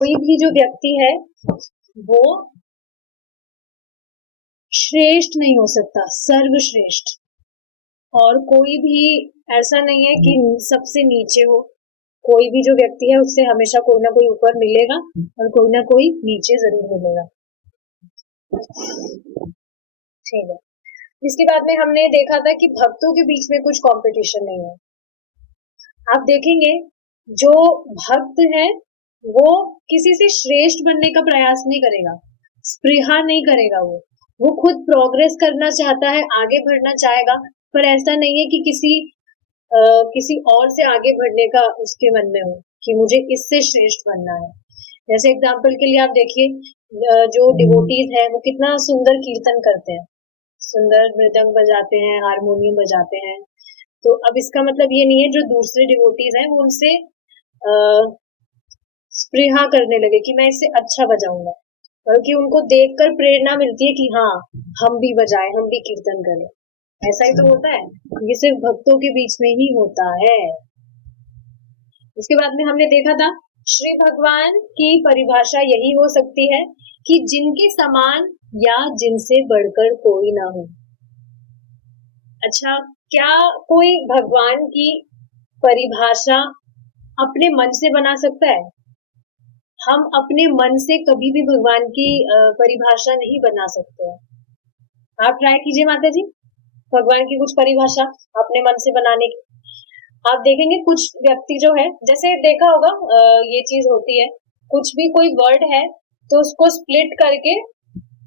कोई भी जो व्यक्ति है वो श्रेष्ठ नहीं हो सकता, सर्वश्रेष्ठ। और कोई भी ऐसा नहीं है कि सबसे नीचे हो। कोई भी जो व्यक्ति है उससे हमेशा कोई ना कोई ऊपर मिलेगा और कोई ना कोई नीचे जरूर मिलेगा। ठीक है। इसके बाद में हमने देखा था कि भक्तों के बीच में कुछ कंपटीशन नहीं है। आप देखेंगे जो भक्त है वो किसी से श्रेष्ठ बनने का प्रयास नहीं करेगा, स्पृहा नहीं करेगा। वो खुद प्रोग्रेस करना चाहता है, आगे बढ़ना चाहेगा, पर ऐसा नहीं है कि किसी और से आगे बढ़ने का उसके मन में हो कि मुझे इससे श्रेष्ठ बनना है। जैसे एग्जाम्पल के लिए आप देखिए जो डिवोटीज है वो कितना सुंदर कीर्तन करते हैं, सुंदर मृदंग बजाते हैं, हारमोनियम बजाते हैं। तो अब इसका मतलब ये नहीं है जो दूसरे डिवोटीज हैं वो उनसे स्पृहा करने लगे कि मैं इससे अच्छा बजाऊंगा, बल्कि उनको देखकर प्रेरणा मिलती है कि हाँ हम भी बजाएं, हम भी कीर्तन करें। ऐसा ही तो होता है, ये सिर्फ भक्तों के बीच में ही होता है। उसके बाद में हमने देखा था श्री भगवान की परिभाषा यही हो सकती है कि जिनके समान या जिनसे बढ़कर कोई ना हो। अच्छा, क्या कोई भगवान की परिभाषा अपने मन से बना सकता है? हम अपने मन से कभी भी भगवान की परिभाषा नहीं बना सकते हैं। आप ट्राई कीजिए माता जी, भगवान की कुछ परिभाषा अपने मन से बनाने की। आप देखेंगे कुछ व्यक्ति जो है, जैसे देखा होगा ये चीज होती है, कुछ भी कोई वर्ड है तो उसको स्प्लिट करके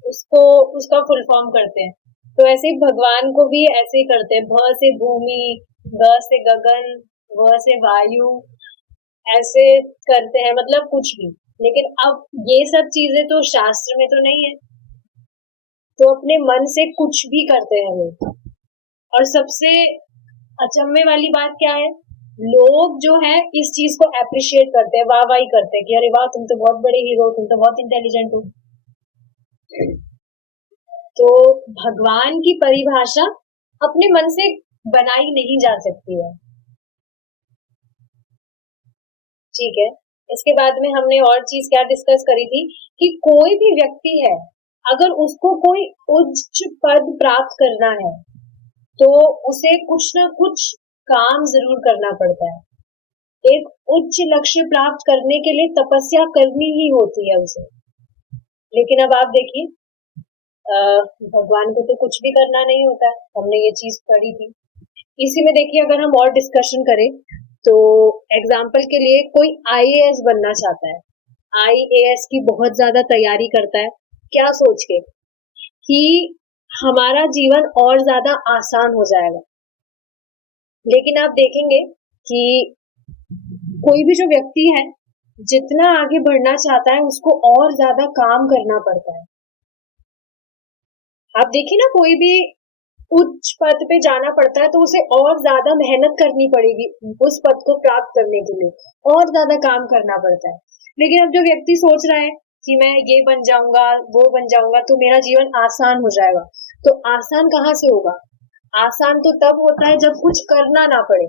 उसको उसका फुल फॉर्म करते हैं। तो ऐसे ही भगवान को भी ऐसे ही करते हैं, भ से भूमि, ग से गगन, व से वायु, ऐसे करते हैं, मतलब कुछ भी। लेकिन अब ये सब चीजें तो शास्त्र में तो नहीं है, तो अपने मन से कुछ भी करते हैं लोग। और सबसे अचंभे वाली बात क्या है, लोग जो है इस चीज को अप्रिशिएट करते हैं, वाहवाही करते हैं कि अरे वाह तुम तो बहुत बड़े हीरो, तुम तो बहुत इंटेलिजेंट हो। तो भगवान की परिभाषा अपने मन से बनाई नहीं जा सकती है। ठीक है। इसके बाद में हमने और चीज क्या डिस्कस करी थी कि कोई भी व्यक्ति है अगर उसको कोई उच्च पद प्राप्त करना है तो उसे कुछ ना कुछ काम जरूर करना पड़ता है। एक उच्च लक्ष्य प्राप्त करने के लिए तपस्या करनी ही होती है उसे। लेकिन अब आप देखिए भगवान को तो कुछ भी करना नहीं होता है, हमने ये चीज पढ़ी थी। इसी में देखिए अगर हम और डिस्कशन करें तो एग्जाम्पल के लिए कोई आईएएस बनना चाहता है, आईएएस की बहुत ज्यादा तैयारी करता है, क्या सोच के कि हमारा जीवन और ज्यादा आसान हो जाएगा। लेकिन आप देखेंगे कि कोई भी जो व्यक्ति है जितना आगे बढ़ना चाहता है उसको और ज्यादा काम करना पड़ता है। आप देखिए ना, कोई भी उच्च पद पे जाना पड़ता है तो उसे और ज्यादा मेहनत करनी पड़ेगी उस पद को प्राप्त करने के लिए, और ज्यादा काम करना पड़ता है। लेकिन अब जो व्यक्ति सोच रहा है कि मैं ये बन जाऊंगा, वो बन जाऊंगा तो मेरा जीवन आसान हो जाएगा, तो आसान कहाँ से होगा? आसान तो तब होता है जब कुछ करना ना पड़े।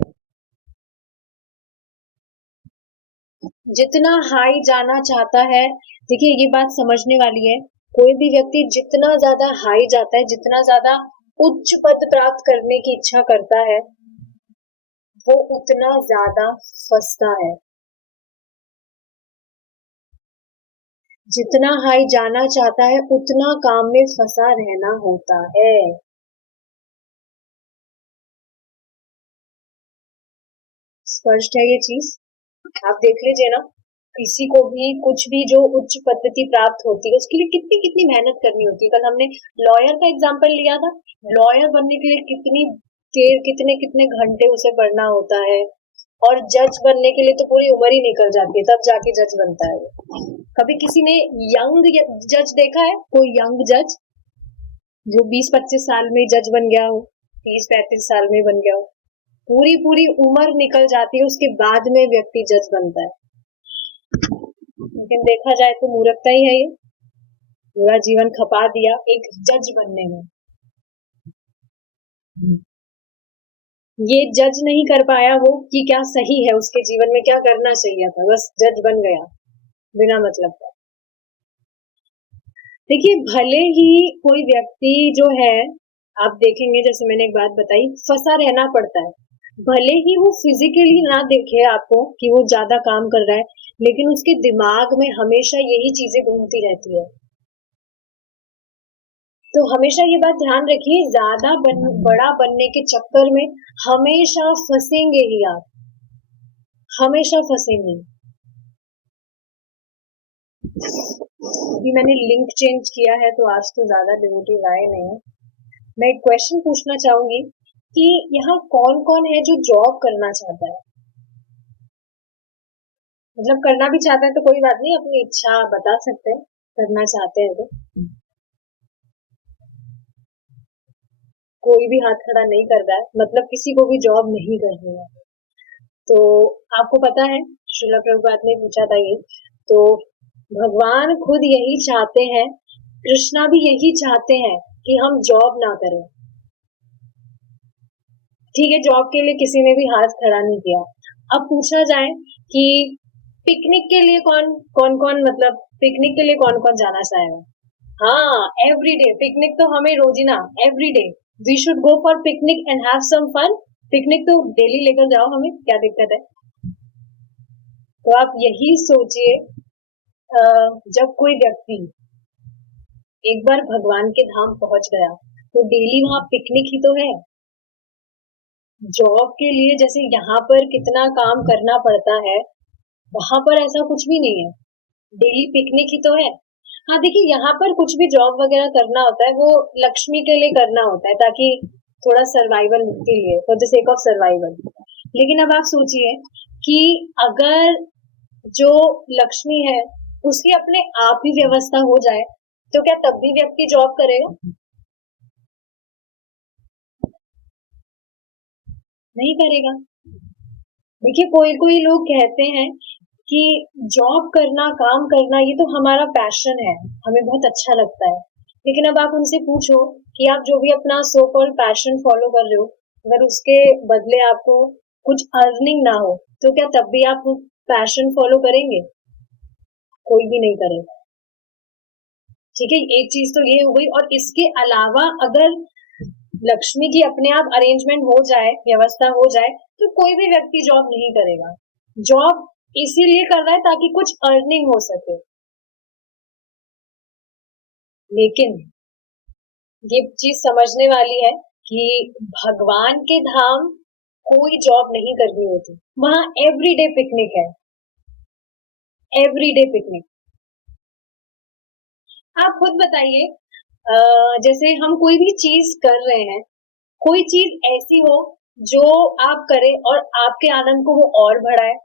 जितना हाई जाना चाहता है, देखिए ये बात समझने वाली है, कोई भी व्यक्ति जितना ज्यादा हाई जाता है, जितना ज्यादा उच्च पद प्राप्त करने की इच्छा करता है, वो उतना ज्यादा फंसता है। जितना हाई जाना चाहता है उतना काम में फंसा रहना होता है। स्पष्ट है ये चीज? आप देख लीजिए ना, किसी को भी कुछ भी जो उच्च पद्धति प्राप्त होती है उसके लिए कितनी कितनी मेहनत करनी होती है। कल हमने लॉयर का एग्जाम्पल लिया था, लॉयर बनने के लिए कितनी देर, कितने कितने घंटे उसे पढ़ना होता है। और जज बनने के लिए तो पूरी उम्र ही निकल जाती है, तब जाके जज बनता है वो। कभी किसी ने यंग जज देखा है? कोई यंग जज जो 20-25 साल में जज बन गया हो, 30-35 साल में बन गया हो, पूरी पूरी उम्र निकल जाती है उसके बाद में व्यक्ति जज बनता है। लेकिन देखा जाए तो मूर्खता ही है ये, पूरा जीवन खपा दिया एक जज बनने में। ये जज नहीं कर पाया वो कि क्या सही है, उसके जीवन में क्या करना चाहिए था, बस जज बन गया। बिना मतलब का। देखिए, भले ही कोई व्यक्ति जो है, आप देखेंगे जैसे मैंने एक बात बताई, फंसा रहना पड़ता है। भले ही वो फिजिकली ना दिखे आपको कि वो ज्यादा काम कर रहा है, लेकिन उसके दिमाग में हमेशा यही चीजें घूमती रहती है। तो हमेशा ये बात ध्यान रखिए, बड़ा बनने के चक्कर में हमेशा फंसेंगे ही आप, हमेशा फंसेंगे। अभी मैंने लिंक चेंज किया है तो आज तो ज्यादा डिवोटीज आए नहीं है। मैं एक क्वेश्चन पूछना चाहूंगी कि यहाँ कौन कौन है जो जॉब करना चाहता है, मतलब करना भी चाहता है तो कोई बात नहीं, अपनी इच्छा बता सकते हैं करना चाहते हैं तो। कोई भी हाथ खड़ा नहीं कर रहा है, मतलब किसी को भी जॉब नहीं करनी है। तो आपको पता है श्रीला प्रभुपाद ने पूछा था ये, तो भगवान खुद यही चाहते हैं, कृष्णा भी यही चाहते हैं कि हम जॉब ना करें। ठीक है, जॉब के लिए किसी ने भी हाथ खड़ा नहीं किया। अब पूछा जाए कि पिकनिक के लिए कौन कौन कौन, मतलब पिकनिक के लिए कौन कौन जाना चाहेगा? हाँ, एवरी डे पिकनिक तो हमें रोजीना, every day we should go for picnic and have some fun. Picnic तो डेली लेकर जाओ, हमें क्या दिक्कत है। तो आप यही सोचिए, जब कोई व्यक्ति एक बार भगवान के धाम पहुंच गया तो डेली वहां पिकनिक ही तो है। जॉब के लिए जैसे यहाँ पर कितना काम करना पड़ता है, वहां पर ऐसा कुछ भी नहीं है, डेली पिकनिक ही तो है। हाँ देखिए, यहाँ पर कुछ भी जॉब वगैरह करना होता है वो लक्ष्मी के लिए करना होता है, ताकि थोड़ा सर्वाइवल के लिए, for the sake of survival. लेकिन अब आप सोचिए कि अगर जो लक्ष्मी है उसकी अपने आप ही व्यवस्था हो जाए, तो क्या तब भी व्यक्ति जॉब करेगा? नहीं करेगा। देखिए, कोई कोई लोग कहते हैं कि जॉब करना, काम करना, ये तो हमारा पैशन है, हमें बहुत अच्छा लगता है। लेकिन अब आप उनसे पूछो कि आप जो भी अपना सो कॉल्ड पैशन फॉलो कर रहे हो, अगर उसके बदले आपको कुछ अर्निंग ना हो, तो क्या तब भी आप पैशन फॉलो करेंगे? कोई भी नहीं करेगा। ठीक है, एक चीज तो ये हो गई। और इसके अलावा अगर लक्ष्मी की अपने आप अरेंजमेंट हो जाए, व्यवस्था हो जाए, तो कोई भी व्यक्ति जॉब नहीं करेगा। जॉब इसीलिए कर रहा है ताकि कुछ अर्निंग हो सके। लेकिन ये चीज समझने वाली है कि भगवान के धाम कोई जॉब नहीं करनी होती, वहां एवरीडे पिकनिक है, एवरीडे पिकनिक। आप खुद बताइए, जैसे हम कोई भी चीज कर रहे हैं, कोई चीज ऐसी हो जो आप करें और आपके आनंद को वो और बढ़ाए,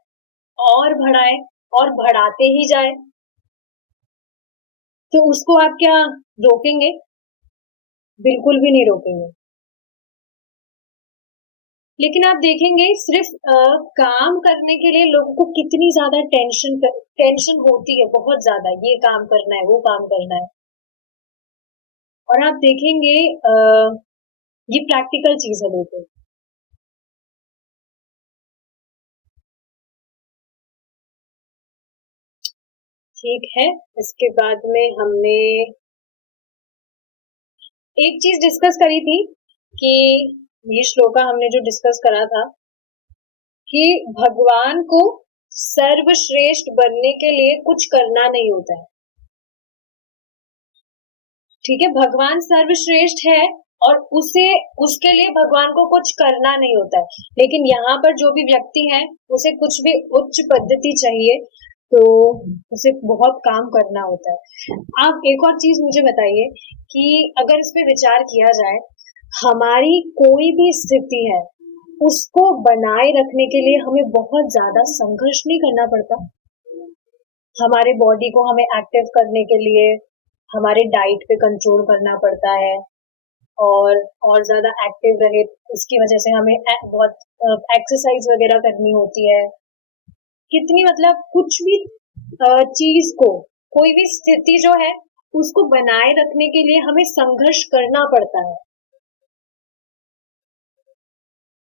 और बढ़ाए, और बढ़ाते ही जाए, तो उसको आप क्या रोकेंगे? बिल्कुल भी नहीं रोकेंगे। लेकिन आप देखेंगे सिर्फ काम करने के लिए लोगों को कितनी ज्यादा टेंशन होती है, बहुत ज्यादा, ये काम करना है, वो काम करना है। और आप देखेंगे ये प्रैक्टिकल चीज है बिल्कुल। ठीक है, इसके बाद में हमने एक चीज डिस्कस करी थी कि ये श्लोका हमने जो डिस्कस करा था कि भगवान को सर्वश्रेष्ठ बनने के लिए कुछ करना नहीं होता है। ठीक है, भगवान सर्वश्रेष्ठ है और उसे, उसके लिए भगवान को कुछ करना नहीं होता है। लेकिन यहाँ पर जो भी व्यक्ति है उसे कुछ भी उच्च पद्धति चाहिए तो उसे बहुत काम करना होता है। आप एक और चीज मुझे बताइए कि अगर इस पे विचार किया जाए, हमारी कोई भी स्थिति है उसको बनाए रखने के लिए हमें बहुत ज्यादा संघर्ष नहीं करना पड़ता। हमारे बॉडी को हमें एक्टिव करने के लिए हमारे डाइट पे कंट्रोल करना पड़ता है, और ज्यादा एक्टिव रहे उसकी वजह से हमें बहुत एक्सरसाइज वगैरह करनी होती है। कितनी, मतलब कुछ भी चीज को, कोई भी स्थिति जो है उसको बनाए रखने के लिए हमें संघर्ष करना पड़ता है,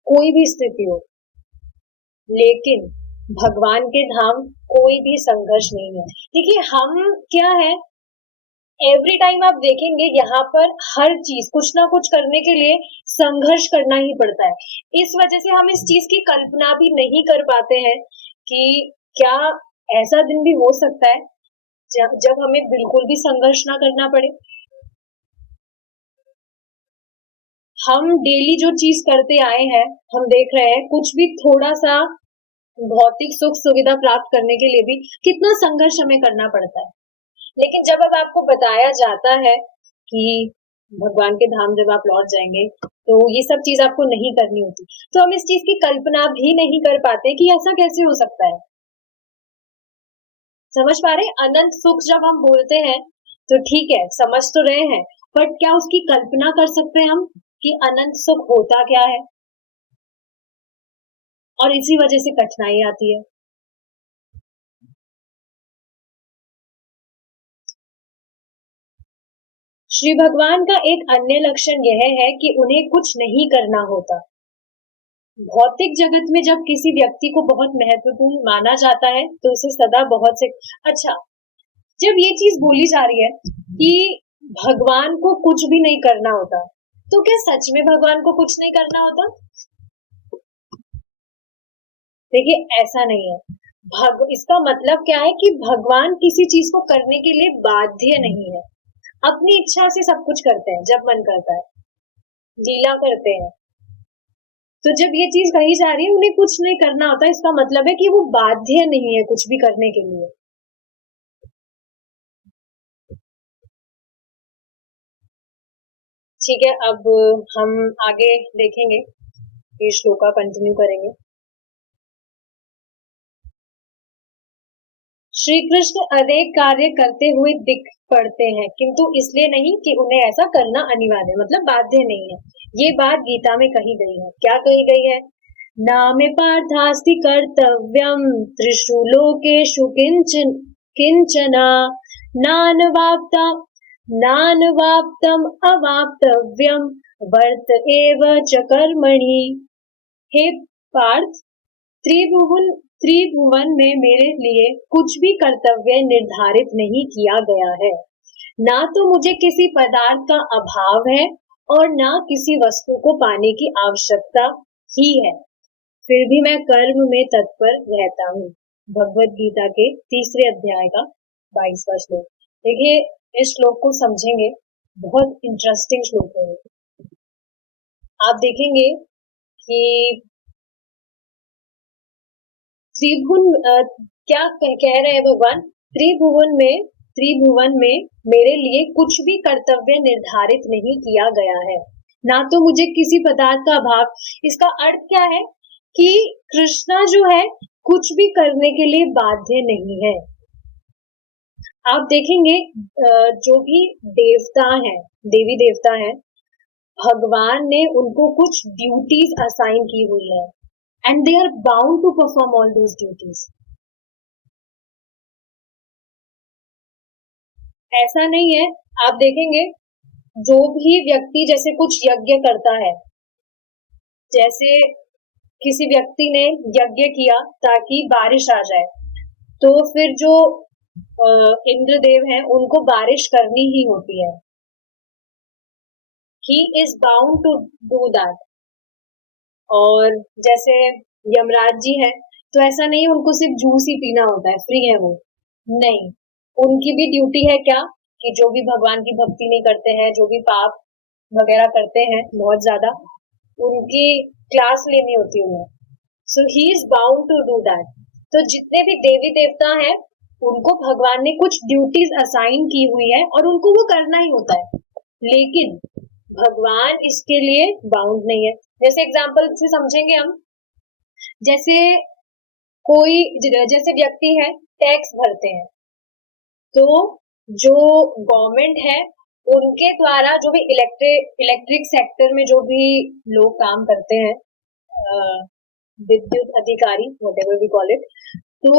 कोई भी स्थिति हो। लेकिन भगवान के धाम कोई भी संघर्ष नहीं है। देखिए हम क्या है, एवरी टाइम आप देखेंगे यहाँ पर हर चीज कुछ ना कुछ करने के लिए संघर्ष करना ही पड़ता है। इस वजह से हम इस चीज की कल्पना भी नहीं कर पाते हैं कि क्या ऐसा दिन भी हो सकता है जब हमें बिल्कुल भी संघर्ष ना करना पड़े। हम डेली जो चीज करते आए हैं, हम देख रहे हैं कुछ भी थोड़ा सा भौतिक सुख सुविधा प्राप्त करने के लिए भी कितना संघर्ष हमें करना पड़ता है। लेकिन जब अब आपको बताया जाता है कि भगवान के धाम जब आप लौट जाएंगे तो ये सब चीज आपको नहीं करनी होती, तो हम इस चीज की कल्पना भी नहीं कर पाते कि ऐसा कैसे हो सकता है। समझ पा रहे हैं? अनंत सुख जब हम बोलते हैं तो ठीक है, समझ तो रहे हैं, बट क्या उसकी कल्पना कर सकते हैं हम कि अनंत सुख होता क्या है? और इसी वजह से कठिनाई आती है। श्री भगवान का एक अन्य लक्षण यह है कि उन्हें कुछ नहीं करना होता। भौतिक जगत में जब किसी व्यक्ति को बहुत महत्वपूर्ण माना जाता है तो उसे सदा बहुत से अच्छा, जब ये चीज बोली जा रही है कि भगवान को कुछ भी नहीं करना होता, तो क्या सच में भगवान को कुछ नहीं करना होता? देखिए ऐसा नहीं है। इसका मतलब क्या है कि भगवान किसी चीज को करने के लिए बाध्य नहीं है। अपनी इच्छा से सब कुछ करते हैं, जब मन करता है लीला करते हैं। तो जब ये चीज कही जा रही है उन्हें कुछ नहीं करना होता, इसका मतलब है कि वो बाध्य नहीं है कुछ भी करने के लिए। ठीक है, अब हम आगे देखेंगे, ये श्लोका कंटिन्यू करेंगे। श्री कृष्ण अनेक कार्य करते हुए दिख पड़ते हैं, किंतु इसलिए नहीं कि उन्हें ऐसा करना अनिवार्य, मतलब बाध्य नहीं है। ये बात गीता में कही गई है। क्या कही गई है? नामे पार्थास्ति कर्तव्यम त्रिषु लोकेषु किंचन किंचना नानवाप्ता नानवाप्तम अवाप्तव्यम वर्त एव च कर्मणि। हे पार्थ, त्रिभुवन त्रिभुवन में मेरे लिए कुछ भी कर्तव्य निर्धारित नहीं किया गया है। ना तो मुझे किसी पदार्थ का अभाव है और ना किसी वस्तु को पाने की आवश्यकता ही है, फिर भी मैं कर्म में तत्पर रहता हूँ। भगवत गीता के तीसरे अध्याय का 22वां श्लोक। देखिए इस श्लोक को समझेंगे, बहुत इंटरेस्टिंग श्लोक है। आप देखेंगे कि त्रिभुवन क्या कह रहे हैं भगवान? त्रिभुवन में मेरे लिए कुछ भी कर्तव्य निर्धारित नहीं किया गया है, ना तो मुझे किसी पदार्थ का अभाव। इसका अर्थ क्या है कि कृष्णा जो है कुछ भी करने के लिए बाध्य नहीं है। आप देखेंगे जो भी देवता हैं, देवी देवता हैं, भगवान ने उनको कुछ ड्यूटीज असाइन की हुई है and they are bound to perform all those duties. ऐसा नहीं है, आप देखेंगे जो भी व्यक्ति जैसे कुछ यज्ञ करता है, जैसे किसी व्यक्ति ने यज्ञ किया ताकि बारिश आ जाए, तो फिर जो इंद्रदेव हैं उनको बारिश करनी ही होती है। He is bound to do that. और जैसे यमराज जी है, तो ऐसा नहीं उनको सिर्फ जूस ही पीना होता है, फ्री है वो नहीं, उनकी भी ड्यूटी है क्या कि जो भी भगवान की भक्ति नहीं करते हैं, जो भी पाप वगैरह करते हैं बहुत ज्यादा, उनकी क्लास लेनी होती है उन्हें। So he is bound to do that. तो जितने भी देवी देवता हैं उनको भगवान ने कुछ ड्यूटीज असाइन की हुई है और उनको वो करना ही होता है, लेकिन भगवान इसके लिए बाउंड नहीं है। जैसे एग्जाम्पल से समझेंगे हम, जैसे कोई जैसे व्यक्ति है टैक्स भरते हैं, तो जो गवर्नमेंट है उनके द्वारा जो भी इलेक्ट्रिक सेक्टर में जो भी लोग काम करते हैं, विद्युत अधिकारी व्हाटएवर वी कॉल इट, तो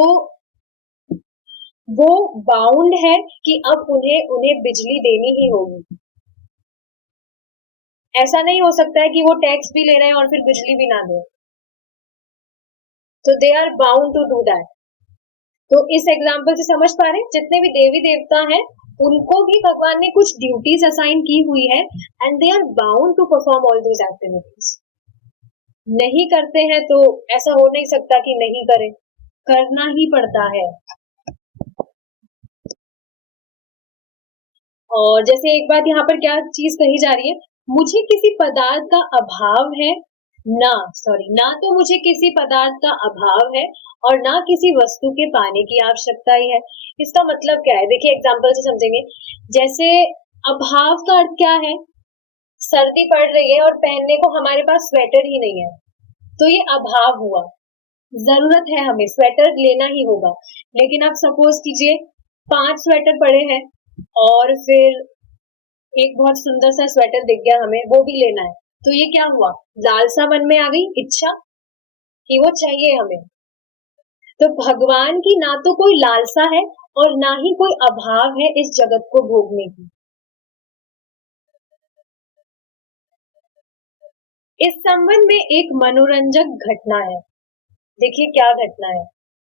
वो बाउंड है कि अब उन्हें बिजली देनी ही होगी। ऐसा नहीं हो सकता है कि वो टैक्स भी ले रहे हैं और फिर बिजली भी ना दे। तो they are bound to do that. तो इस एग्जाम्पल से समझ पा रहे हैं, जितने भी देवी देवता हैं उनको भी भगवान ने कुछ ड्यूटीज असाइन की हुई है and they are bound to perform all these activities. नहीं करते हैं तो ऐसा हो नहीं सकता कि नहीं करें, करना ही पड़ता है। और जैसे एक बात यहाँ पर क्या चीज कही जा रही है, मुझे किसी पदार्थ का अभाव है ना तो मुझे किसी पदार्थ का अभाव है और ना किसी वस्तु के पाने की आवश्यकता ही है। इसका मतलब क्या है, देखिए एग्जाम्पल से समझेंगे। जैसे अभाव का अर्थ क्या है, सर्दी पड़ रही है और पहनने को हमारे पास स्वेटर ही नहीं है, तो ये अभाव हुआ। जरूरत है, हमें स्वेटर लेना ही होगा, लेकिन आप सपोज कीजिए 5 स्वेटर पड़े हैं और फिर एक बहुत सुंदर सा स्वेटर दिख गया हमें, वो भी लेना है, तो ये क्या हुआ, लालसा मन में आ गई, इच्छा कि वो चाहिए हमें। तो भगवान की ना तो कोई लालसा है और ना ही कोई अभाव है इस जगत को भोगने की। इस संबंध में एक मनोरंजक घटना है। देखिए क्या घटना है।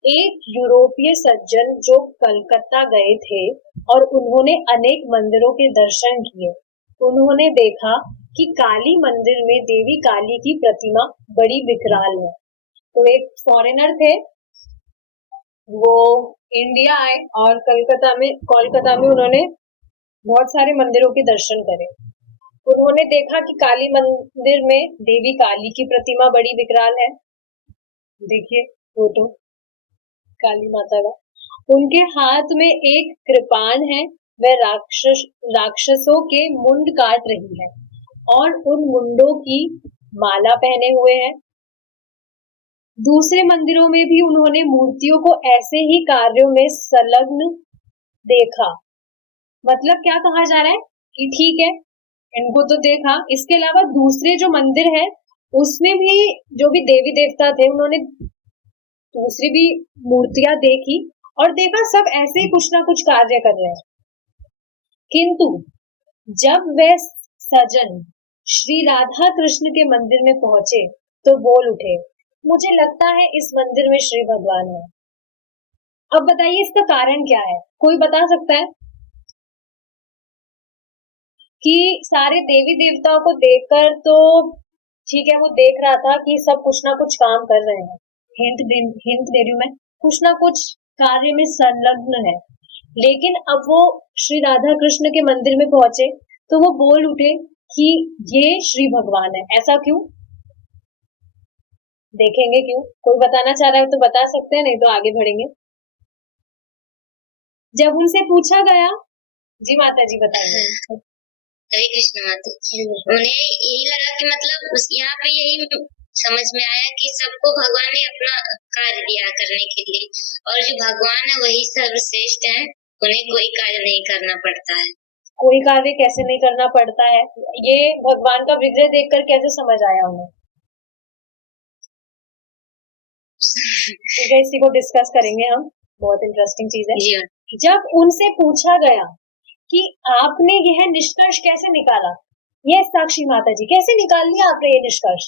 एक यूरोपीय सज्जन जो कलकत्ता गए थे और उन्होंने अनेक मंदिरों के दर्शन किए, उन्होंने देखा कि काली मंदिर में देवी काली की प्रतिमा बड़ी विकराल है। तो एक फॉरेनर थे, वो इंडिया आए और कोलकाता में उन्होंने बहुत सारे मंदिरों के दर्शन करे। उन्होंने देखा कि काली मंदिर में देवी काली की प्रतिमा बड़ी विकराल है। देखिए फोटो काली माता का, उनके हाथ में एक कृपाण है, वह राक्षसों के मुंड काट रही है और उन मुंडों की माला पहने हुए है। दूसरे मंदिरों में भी उन्होंने मूर्तियों को ऐसे ही कार्यों में संलग्न देखा। मतलब क्या कहा जा रहा है कि ठीक है, इनको तो देखा, इसके अलावा दूसरे जो मंदिर है उसमें भी जो भी देवी देवता थे, उन्होंने दूसरी भी मूर्तियां देखी और देखा सब ऐसे ही कुछ ना कुछ कार्य कर रहे हैं। किंतु जब वह सज्जन श्री राधा कृष्ण के मंदिर में पहुंचे तो बोल उठे, मुझे लगता है इस मंदिर में श्री भगवान है। अब बताइए इसका कारण क्या है, कोई बता सकता है? कि सारे देवी देवताओं को देखकर तो ठीक है, वो देख रहा था कि सब कुछ ना कुछ काम कर रहे हैं, हिंट दे रही हूं मैं, कुछ ना कुछ कार्य में संलग्न है। लेकिन अब वो श्री राधा कृष्ण के मंदिर में पहुंचे तो वो बोल उठे कि ये श्री भगवान है। ऐसा क्यों? देखेंगे क्यों, कोई बताना चाह रहा है तो बता सकते हैं, नहीं तो आगे बढ़ेंगे। जब उनसे पूछा गया, जी माता जी बताइए। हरे कृष्ण माता, उन्हें यही लगा कि मतलब उस यहाँ पे यही समझ में आया कि सबको भगवान ने अपना कार्य दिया करने के लिए, और जो भगवान है वही सर्वश्रेष्ठ है, उन्हें कोई कार्य नहीं करना पड़ता है। कोई कार्य कैसे नहीं करना पड़ता है, ये भगवान का विग्रह देखकर कैसे समझ आया उन्हें? ठीक है, इसी को डिस्कस करेंगे हम, बहुत इंटरेस्टिंग चीज है। जब उनसे पूछा गया कि आपने यह निष्कर्ष कैसे निकाला, यह साक्षी माता जी कैसे निकाल लिया आपने ये निष्कर्ष,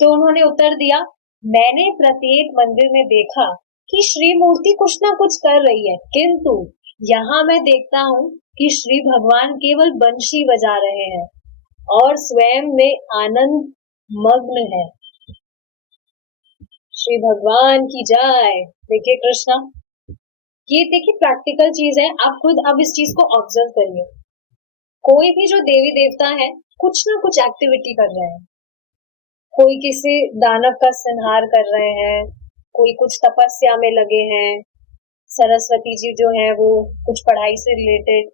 तो उन्होंने उत्तर दिया, मैंने प्रत्येक मंदिर में देखा कि श्री मूर्ति कुछ ना कुछ कर रही है, किंतु यहाँ मैं देखता हूँ कि श्री भगवान केवल बंशी बजा रहे हैं और स्वयं में आनंद मग्न है। श्री भगवान की जय। देखिए कृष्णा, ये देखिए प्रैक्टिकल चीज है, आप खुद अब इस चीज को ऑब्जर्व करिए। कोई भी जो देवी देवता है कुछ ना कुछ एक्टिविटी कर रहे हैं, कोई किसी दानव का संहार कर रहे हैं, कोई कुछ तपस्या में लगे हैं, सरस्वती जी जो है वो कुछ पढ़ाई से रिलेटेड,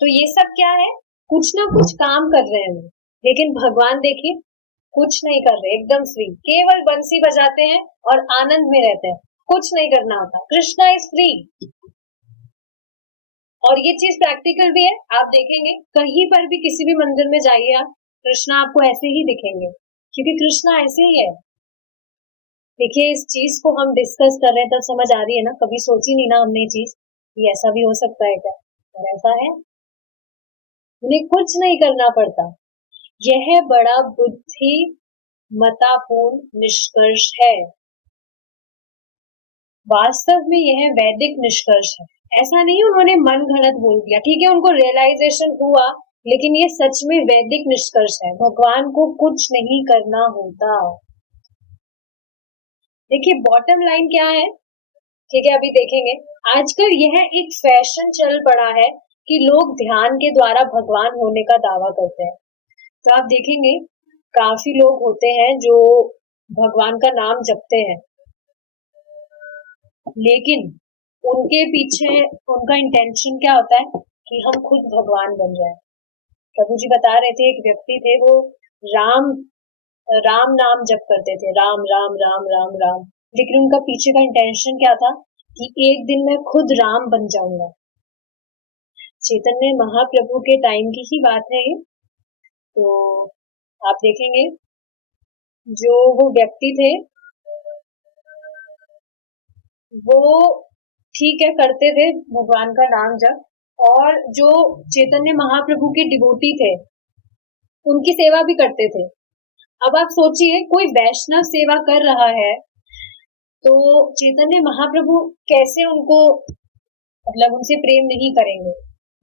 तो ये सब क्या है, कुछ ना कुछ काम कर रहे हैं। लेकिन भगवान देखिए कुछ नहीं कर रहे, एकदम फ्री, केवल बंसी बजाते हैं और आनंद में रहते हैं, कुछ नहीं करना होता। Krishna is free. और ये चीज प्रैक्टिकल भी है, आप देखेंगे कहीं पर भी किसी भी मंदिर में जाइए आप, कृष्णा आपको ऐसे ही दिखेंगे, क्योंकि कृष्णा ऐसे ही है। देखिए इस चीज को हम डिस्कस कर रहे हैं तब समझ आ रही है ना, कभी सोची नहीं ना हमने चीज कि ऐसा भी हो सकता है क्या, और ऐसा है, उन्हें कुछ नहीं करना पड़ता। यह बड़ा बुद्धिमतापूर्ण निष्कर्ष है। वास्तव में यह वैदिक निष्कर्ष है। ऐसा नहीं उन्होंने मन घड़त बोल दिया, ठीक है उनको रियलाइजेशन हुआ, लेकिन ये सच में वैदिक निष्कर्ष है। भगवान को कुछ नहीं करना होता। देखिए बॉटम लाइन क्या है, ठीक है अभी देखेंगे। आजकल यह एक फैशन चल पड़ा है कि लोग ध्यान के द्वारा भगवान होने का दावा करते हैं। तो आप देखेंगे काफी लोग होते हैं जो भगवान का नाम जपते हैं, लेकिन उनके पीछे उनका इंटेंशन क्या होता है कि हम खुद भगवान बन जाए। प्रभु जी बता रहे थे, एक व्यक्ति थे वो राम राम नाम जप करते थे, राम राम राम राम राम, लेकिन उनका पीछे का इंटेंशन क्या था कि एक दिन मैं खुद राम बन जाऊंगा। चैतन्य महाप्रभु के टाइम की ही बात है ये। तो आप देखेंगे जो वो व्यक्ति थे वो ठीक है करते थे भगवान का नाम जप, और जो चैतन्य महाप्रभु के डिवोटी थे उनकी सेवा भी करते थे। अब आप सोचिए कोई वैष्णव सेवा कर रहा है तो चैतन्य महाप्रभु कैसे उनको मतलब उनसे प्रेम नहीं करेंगे,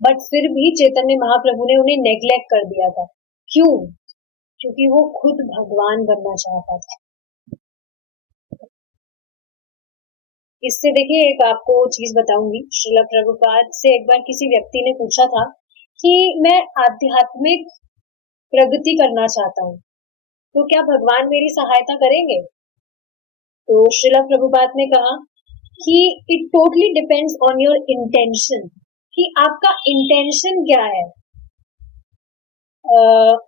बट फिर भी चैतन्य महाप्रभु ने उन्हें नेग्लेक्ट कर दिया था। क्यों? क्योंकि वो खुद भगवान बनना चाहता था। इससे देखिए एक आपको चीज बताऊंगी, श्रील प्रभुपाद से एक बार किसी व्यक्ति ने पूछा था कि मैं आध्यात्मिक प्रगति करना चाहता हूँ, तो क्या भगवान मेरी सहायता करेंगे? तो श्रील प्रभुपाद ने कहा कि it totally depends on your intention, कि आपका इंटेंशन क्या है।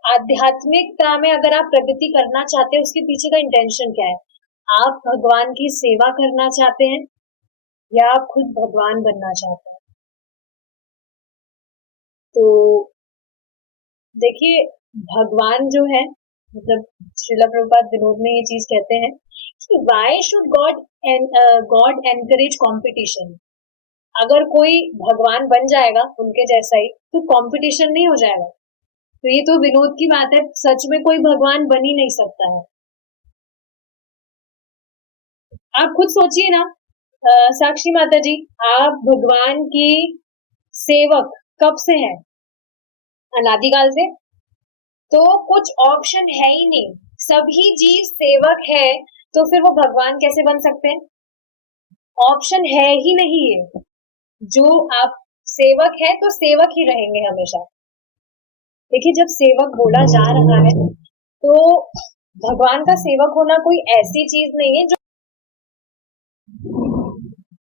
आध्यात्मिकता में अगर आप प्रगति करना चाहते हैं उसके पीछे का इंटेंशन क्या है? आप भगवान की सेवा करना चाहते हैं या आप खुद भगवान बनना चाहते हैं? तो देखिए भगवान जो है मतलब श्रील प्रभुपाद विनोद में ये चीज कहते हैं कि why should God encourage competition. अगर कोई भगवान बन जाएगा उनके जैसा ही तो कंपटीशन नहीं हो जाएगा। तो ये तो विनोद की बात है, सच में कोई भगवान बन ही नहीं सकता है। आप खुद सोचिए ना, साक्षी माता जी आप भगवान की सेवक कब से हैं? अनादिकाल से। तो कुछ ऑप्शन है ही नहीं, सभी जीव सेवक है, तो फिर वो भगवान कैसे बन सकते हैं? ऑप्शन है ही नहीं है। जो आप सेवक है तो सेवक ही रहेंगे हमेशा। देखिए जब सेवक बोला जा रहा है तो भगवान का सेवक होना कोई ऐसी चीज नहीं है जो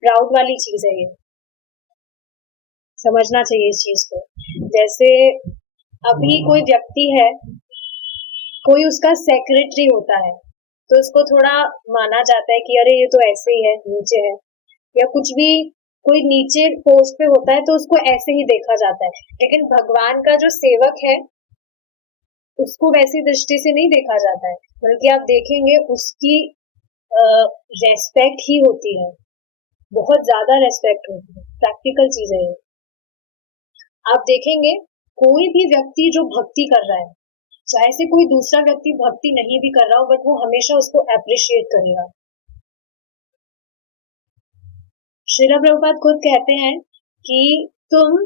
प्राउड वाली चीज है, ये समझना चाहिए इस चीज को। जैसे अभी कोई व्यक्ति है, कोई उसका सेक्रेटरी होता है तो उसको थोड़ा माना जाता है कि अरे ये तो ऐसे ही है, नीचे है, या कुछ भी कोई नीचे पोस्ट पे होता है तो उसको ऐसे ही देखा जाता है। लेकिन भगवान का जो सेवक है उसको वैसी दृष्टि से नहीं देखा जाता है, बल्कि आप देखेंगे उसकी रेस्पेक्ट ही होती है, बहुत ज्यादा रेस्पेक्ट होती है। प्रैक्टिकल चीज है ये। आप देखेंगे कोई भी व्यक्ति जो भक्ति कर रहा है, चाहे से कोई दूसरा व्यक्ति भक्ति नहीं भी कर रहा हो, बट वो हमेशा उसको अप्रिशिएट करेगा। श्रील प्रभुपाद खुद कहते हैं कि तुम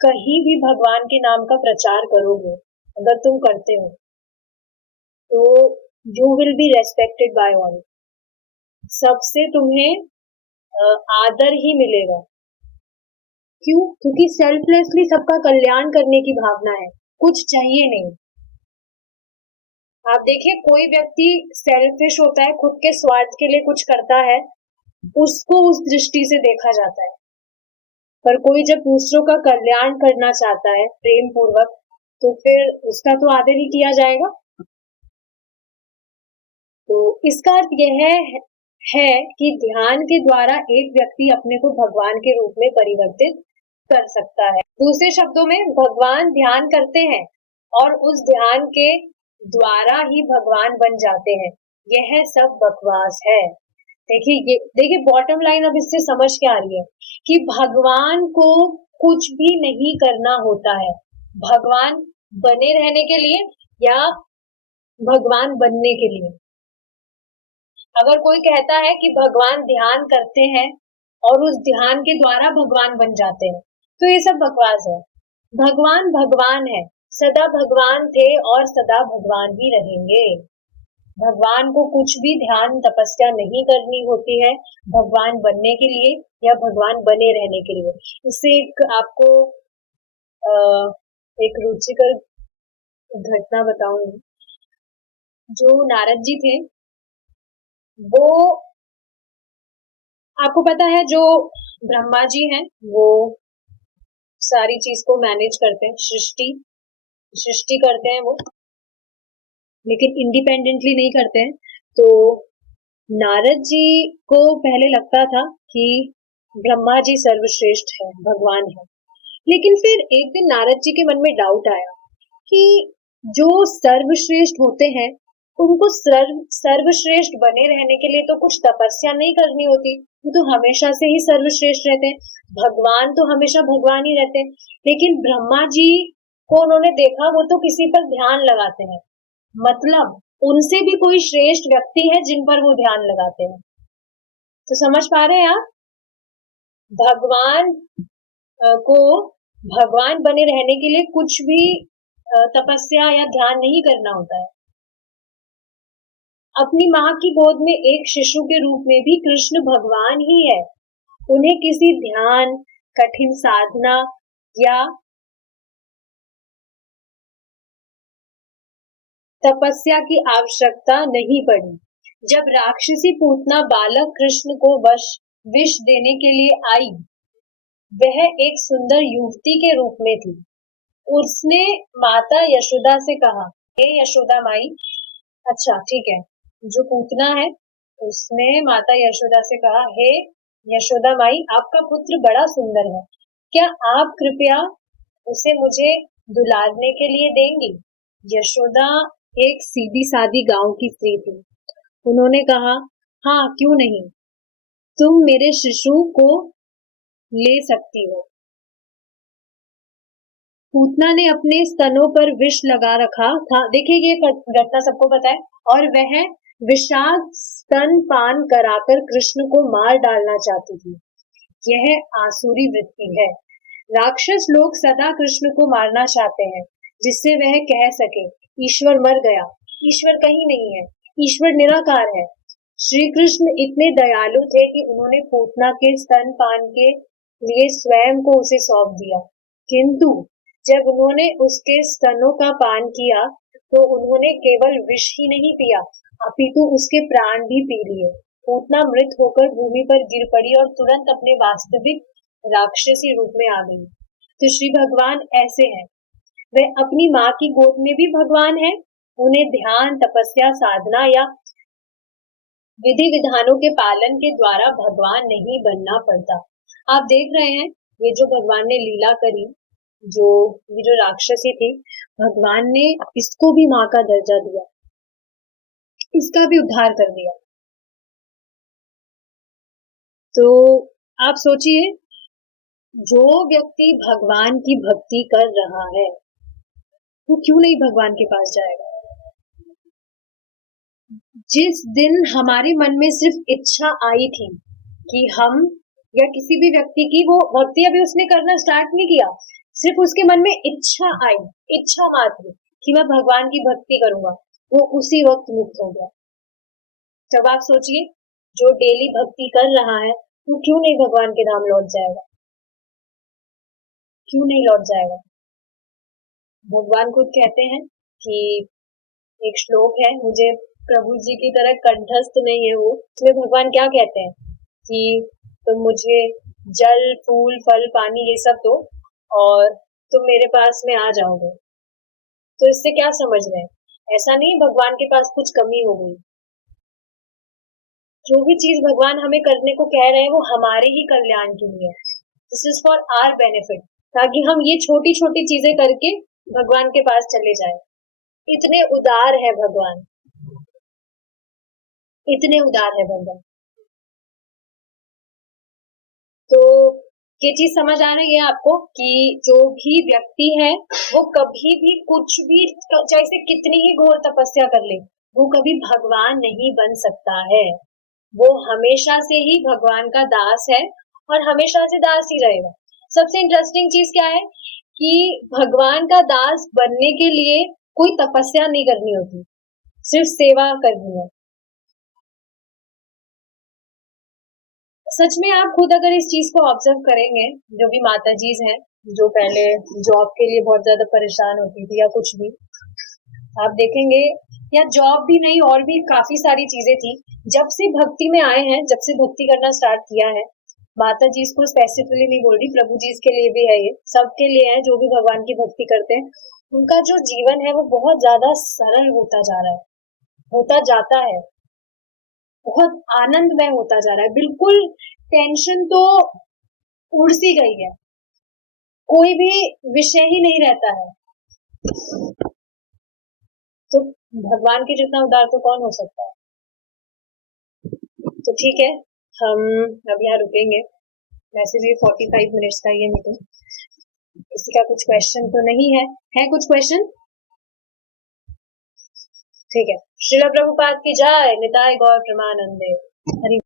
कहीं भी भगवान के नाम का प्रचार करोगे, अगर तुम करते हो तो you will be respected by all. सबसे तुम्हें आदर ही मिलेगा। क्यों? क्योंकि सेल्फलेसली सबका कल्याण करने की भावना है, कुछ चाहिए नहीं। आप देखिए कोई व्यक्ति सेल्फिश होता है, खुद के स्वार्थ के लिए कुछ करता है, उसको उस दृष्टि से देखा जाता है। पर कोई जब दूसरों का कल्याण करना चाहता है प्रेम पूर्वक, तो फिर उसका तो आदर ही किया जाएगा। तो इसका अर्थ यह है कि ध्यान के द्वारा एक व्यक्ति अपने को भगवान के रूप में परिवर्तित कर सकता है। दूसरे शब्दों में भगवान ध्यान करते हैं और उस ध्यान के द्वारा ही भगवान बन जाते हैं। यह सब बकवास है। देखिए बॉटम लाइन अब इससे समझ के आ रही है कि भगवान को कुछ भी नहीं करना होता है भगवान बने रहने के लिए या भगवान बनने के लिए। अगर कोई कहता है कि भगवान ध्यान करते हैं और उस ध्यान के द्वारा भगवान बन जाते हैं, तो ये सब बकवास है। भगवान भगवान है, सदा भगवान थे और सदा भगवान ही रहेंगे। भगवान को कुछ भी ध्यान तपस्या नहीं करनी होती है भगवान बनने के लिए या भगवान बने रहने के लिए। इससे आपको एक रुचिकर घटना बताऊंगी। जो नारद जी थे, वो आपको पता है जो ब्रह्मा जी हैं, वो सारी चीज को मैनेज करते हैं, सृष्टि करते हैं वो, लेकिन इंडिपेंडेंटली नहीं करते हैं। तो नारद जी को पहले लगता था कि ब्रह्मा जी सर्वश्रेष्ठ है, भगवान है। लेकिन फिर एक दिन नारद जी के मन में डाउट आया कि जो सर्वश्रेष्ठ होते हैं उनको सर्वश्रेष्ठ बने रहने के लिए तो कुछ तपस्या नहीं करनी होती, वो तो हमेशा से ही सर्वश्रेष्ठ रहते हैं। भगवान तो हमेशा भगवान ही रहते हैं। लेकिन ब्रह्मा जी को उन्होंने देखा, वो तो किसी पर ध्यान लगाते हैं, मतलब उनसे भी कोई श्रेष्ठ व्यक्ति है जिन पर वो ध्यान लगाते हैं। तो समझ पा रहे हैं आप? भगवान को भगवान बने रहने के लिए कुछ भी तपस्या या ध्यान नहीं करना होता है। अपनी माँ की गोद में एक शिशु के रूप में भी कृष्ण भगवान ही है। उन्हें किसी ध्यान, कठिन साधना या तपस्या की आवश्यकता नहीं पड़ी। जब राक्षसी पूतना बालक कृष्ण को विष देने के लिए आई, वह एक सुंदर युवती के रूप में थी। उसने माता यशोदा से कहा, हे यशोदा माई, अच्छा ठीक है, जो पूतना है उसने माता यशोदा से कहा, हे यशोदा माई, आपका पुत्र बड़ा सुंदर है, क्या आप कृपया उसे मुझे दुलारने के लिए देंगी? यशोदा एक सीधी सादी गांव की स्त्री थी। उन्होंने कहा, हाँ क्यों नहीं, तुम मेरे शिशु को ले सकती हो। पूतना ने अपने स्तनों पर विष लगा रखा था। देखिए ये घटना सबको पता है। और वह विषाक्त स्तन पान कराकर कृष्ण को मार डालना चाहती थी। यह आसुरी वृत्ति है। राक्षस लोग सदा कृष्ण को मारना चाहते हैं, जिससे वह कह सके ईश्वर मर गया। ईश्वर कहीं नहीं है, ईश्वर निराकार है। श्री कृष्ण इतने दयालु थे कि उन्होंने पूतना के स्तन पान के लिए स्वयं को उसे सौंप दिया। किंतु जब उन्होंने उसके स्तनों का पान किया तो उन्होंने केवल विष ही नहीं पिया, अपितु उसके प्राण भी पी लिए। पूतना मृत होकर भूमि पर गिर पड़ी और तुरंत अपने वास्तविक राक्षसी रूप में आ गई। तो श्री भगवान ऐसे हैं, वह अपनी माँ की गोद में भी भगवान है। उन्हें ध्यान, तपस्या, साधना या विधि विधानों के पालन के द्वारा भगवान नहीं बनना पड़ता। आप देख रहे हैं ये जो भगवान ने लीला करी, ये जो राक्षसी थी, भगवान ने इसको भी माँ का दर्जा दिया, इसका भी उद्धार कर दिया। तो आप सोचिए, जो व्यक्ति भगवान की भक्ति कर रहा है वो क्यों नहीं भगवान के पास जाएगा? जिस दिन हमारे मन में सिर्फ इच्छा आई थी कि हम या किसी भी व्यक्ति की, वो भक्ति अभी उसने करना स्टार्ट नहीं किया, सिर्फ उसके मन में इच्छा आई, इच्छा मात्र कि मैं भगवान की भक्ति करूंगा, वो उसी वक्त मुक्त हो गया। जब आप सोचिए, जो डेली भक्ति कर रहा है वो क्यों नहीं भगवान के धाम लौट जाएगा? क्यों नहीं लौट जाएगा? भगवान खुद कहते हैं कि एक श्लोक है, मुझे प्रभु जी की तरह कंठस्थ नहीं है वो, उसमें भगवान क्या कहते हैं कि तुम मुझे जल, फूल, फल, पानी ये सब दो और तुम मेरे पास में आ जाओगे। तो इससे क्या समझ रहे हैं? ऐसा नहीं भगवान के पास कुछ कमी हो गई। जो भी चीज भगवान हमें करने को कह रहे हैं वो हमारे ही कल्याण के लिए, this is for our benefit, ताकि हम ये छोटी छोटी चीजें करके भगवान के पास चले जाएं। इतने उदार है भगवान, इतने उदार है भगवान। तो ये चीज समझ आ रही है आपको कि जो भी व्यक्ति है वो कभी भी कुछ भी, चाहे कितनी ही घोर तपस्या कर ले, वो कभी भगवान नहीं बन सकता है। वो हमेशा से ही भगवान का दास है और हमेशा से दास ही रहेगा। सबसे इंटरेस्टिंग चीज क्या है कि भगवान का दास बनने के लिए कोई तपस्या नहीं करनी होती, सिर्फ सेवा करनी है। सच में आप खुद अगर इस चीज को ऑब्जर्व करेंगे, जो भी माता जीज हैं, जो पहले जॉब के लिए बहुत ज्यादा परेशान होती थी या कुछ भी, आप देखेंगे, या जॉब भी नहीं और भी काफी सारी चीजें थी, जब से भक्ति में आए हैं, जब से भक्ति करना स्टार्ट किया है, माता जी इसको स्पेसिफिकली नहीं बोल रही, प्रभु जी के लिए भी है, ये सबके लिए है जो भी भगवान की भक्ति करते हैं, उनका जो जीवन है वो बहुत ज्यादा सरल होता जा रहा है, होता जाता है, बहुत आनंदमय होता जा रहा है, बिल्कुल टेंशन तो उड़ सी गई है, कोई भी विषय ही नहीं रहता है। तो भगवान के जितना उदार तो कौन हो सकता है। तो ठीक है, हम अब यहाँ रुकेंगे, वैसे भी 45 मिनट्स का ये मीटिंग, किसी का कुछ क्वेश्चन तो नहीं है कुछ क्वेश्चन? ठीक है, श्रील प्रभुपाद की जय, निताय गौर प्रेमानंदे, हरि